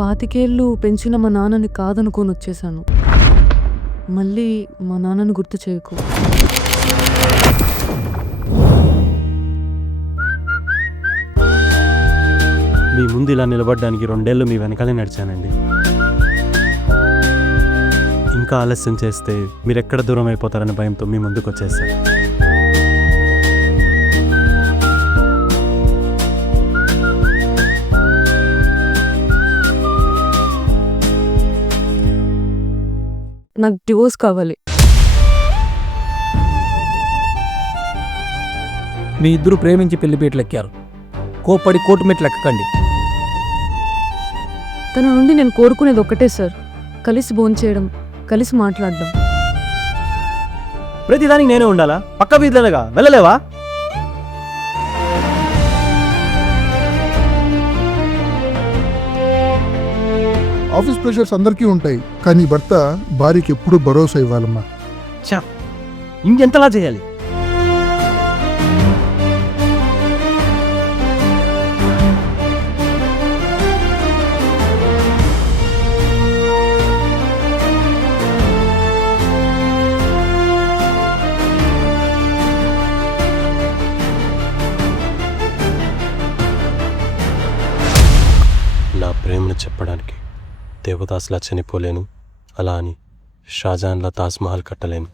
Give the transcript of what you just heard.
25 ఏళ్ళు పెంచిన మా నాన్నని కాదనుకొని వచ్చేసాను. మళ్ళీ మా నాన్నని గుర్తు చేయకు. మీ ముందు ఇలా నిలబడడానికి 2 ఏళ్ళు మీ వెనకాలే నడిచానండి. ఇంకా ఆలస్యం చేస్తే మీరెక్కడ దూరం అయిపోతారనే భయంతో మీ ముందుకు వచ్చేసాను. నాకు డివోర్స్ కావాలి. మీ ఇద్దరు ప్రేమించి పెళ్లిపీటలు ఎక్కారు. కోప్పడి కోర్టు మెట్లు ఎక్కకండి. తన నుండి నేను కోరుకునేది ఒక్కటే సార్, కలిసి భోంచేయడం, కలిసి మాట్లాడడం. ప్రతిదానికి నేనే ఉండాలా? పక్క వీధిలోనేగా, వెళ్ళలేవా? ఆఫీస్ ప్రెషర్స్ అందరికీ ఉంటాయి, కానీ భర్త భార్యకి ఎప్పుడూ భరోసా ఇవ్వాలమ్మా. ఇంకెంతలా చేయాలి? నా ప్రేమను చెప్పడానికి దేవదాస్లా చనిపోలేను, అలా అని షాజహాన్లా తాజ్మహల్ కట్టలేను.